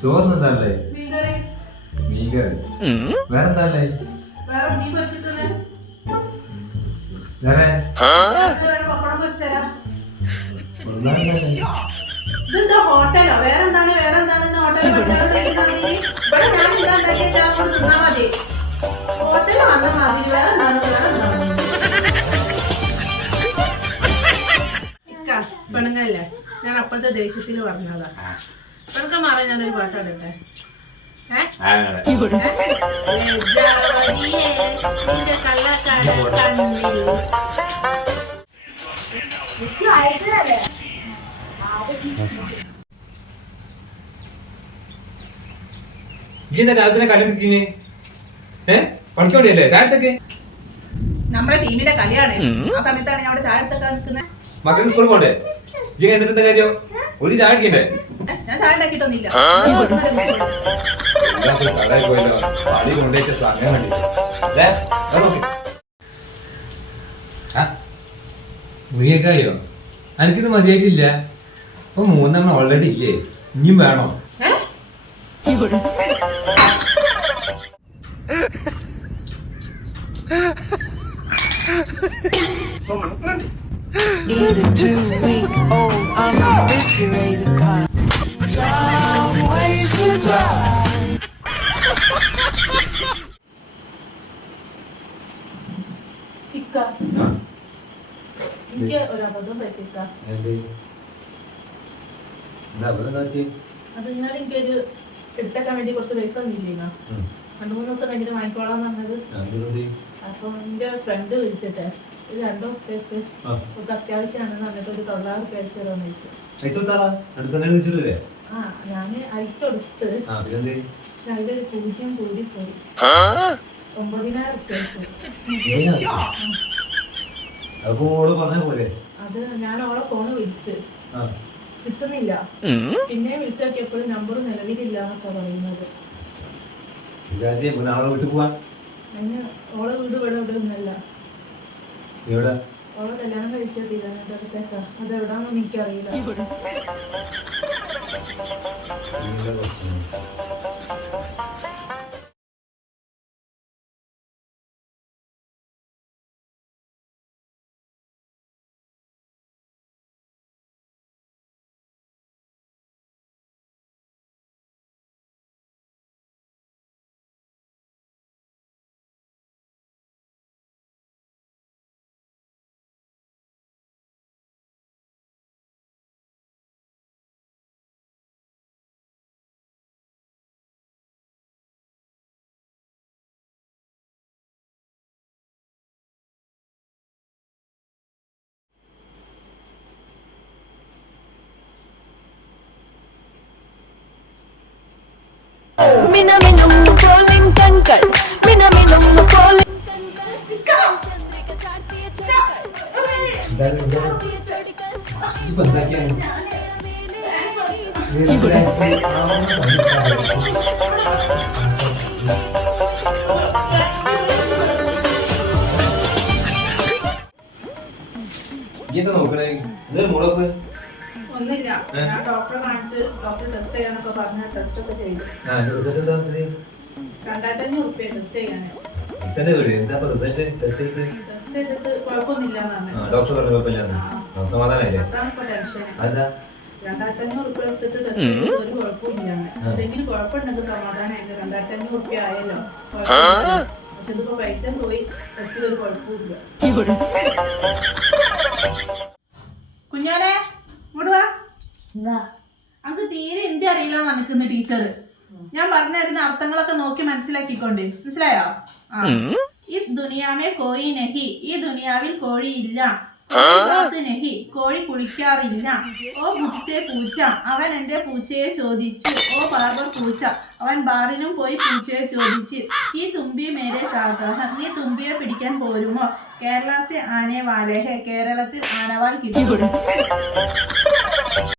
ചോറിനെന്താണല്ലേ? മീൻകറി. വേറെന്താണല്ലേ? വേറെ ഇതെന്താ ഹോട്ടലോ? വേറെന്താണ് ഹോട്ടലിൽ തിന്നാ മതി. ഹോട്ടലിൽ വന്ന മതി. പെണ്ണുങ്ങല്ലേ, ഞാൻ അപ്പോഴത്തെ ദേഷ്യത്തിൽ പറഞ്ഞതാ. പെണ്ണുക്ക മാറാൻ ഞാനൊരു പാട്ടാടട്ടെ. നമ്മുടെ ടീമിന്റെ കളിയാണ്. ആ സമയത്താണ് ഞാൻ അവിടെ ചായ എടുത്തൊക്കെ നിൽക്കുന്നത്. മക്കൾക്ക് സ്കൂളിൽ പോണ്ടേ? എന്നിട്ട് കാര്യം ഒരു ചായ അടിക്കണ്ടേ? ഞാൻ ചായ ഉണ്ടാക്കിയിട്ടൊന്നുമില്ല. മുരിയക്കായോ? എനിക്കിത് മതിയായിട്ടില്ല. അപ്പൊ മൂന്നെണ്ണം ഓൾറെഡി ഇല്ലേ? ഇനിയും വേണോ? എനിക്ക് ഒരു അബദ്ധം പറ്റിക്ക. അത് നിങ്ങൾ എനിക്കൊരു എടുത്തേക്കാൻ വേണ്ടി കുറച്ച് പൈസ ഒന്നുമില്ല. 2-3 ദിവസം കഴിഞ്ഞിട്ട് വാങ്ങിക്കോളാന്ന് പറഞ്ഞത്. അപ്പൊ എന്റെ ഫ്രണ്ട് വിളിച്ചിട്ടെ ഒരു 2 ദിവസത്തേക്ക് ഒക്കെ അത്യാവശ്യമാണെന്ന് പറഞ്ഞിട്ട് ഒരു 900 രൂപ അയച്ചു തരാന്ന് ചോദിച്ചു. ആ ഞാന് അയച്ചുകൊടുത്ത്. പക്ഷെ അതിലൊരു 0 കൂടിപ്പോയി. 9,000 രൂപ. അത് ഞാൻ ഓളെ ഫോണ് വിളിച്ച് കിട്ടുന്നില്ല. പിന്നെ വിളിച്ചു നോക്കിയപ്പോൾ നമ്പർ നിലവിലില്ല എന്നൊക്കെ പറയുന്നത്. അതിന് ഓളെ വീട് ഇവിടെ ഒന്നല്ല. ഓളെ കല്യാണം കഴിച്ച തിരുവനന്തപുരത്തേക്കാ. അത് എവിടാന്ന് എനിക്കറിയില്ല. ഒന്നില്ല, ഞാൻ ഡോക്ടറെ കാണിച്ച് ഡോക്ടർ ടെസ്റ്റ് ചെയ്യാനൊക്കെ പറഞ്ഞ ടെസ്റ്റ് ഒക്കെ ചെയ്തു. 2,500 രൂപ ടെസ്റ്റ് ചെയ്യാൻ. ടെസ്റ്റ് ചെയ്തിട്ട് കുഴപ്പമൊന്നുമില്ല. ഡോക്ടർ സമാധാനായില്ലേ? അതാണ് ഇപ്പൊ ടെൻഷൻ. 2,500 രൂപ എടുത്തിട്ട് ടെസ്റ്റ് ചെയ്തിട്ട് ഒരു കുഴപ്പമില്ല. എന്തെങ്കിലും കുഴപ്പമുണ്ടെങ്കിൽ സമാധാനമായിട്ട് 2,500 രൂപ ആയല്ലോ. പക്ഷെ ഇതിപ്പോ പൈസ പോയി, ടെസ്റ്റിൽ ഒരു കുഴപ്പമില്ല. കുഞ്ഞാനെ ഇങ്ങോട്ട് വാ. അനക്ക് തീരെ ഹിന്ദി അറിയില്ല നിൽക്കുന്ന ടീച്ചർ. ഞാൻ പറഞ്ഞു തരുന്ന അർത്ഥങ്ങളൊക്കെ നോക്കി മനസ്സിലാക്കിക്കൊണ്ട്. മനസ്സിലായോ? ഇസ് ദുനിയാമേ കോയി നഹി, ഈ ദുനിയാവിൽ കോഴിയില്ല. നഹി, കോഴി കുളിക്കാറില്ല. ഓ മുജ്സേ പൂച്ച, അവൻ എന്റെ പൂച്ചയെ ചോദിച്ചു. ഓ ബാർബർ പൂച്ച, അവൻ ബാറിനും പോയി പൂച്ചയെ ചോദിച്ചു. ഈ തുമ്പി മേരെ സാഗഹ, നീ തുമ്പിയെ പിടിക്കാൻ പോരുമോ? കേരള സെ ആനെ വാലേ ഹെ, കേരളത്തിൽ ആനവാൽ കിട്ടും.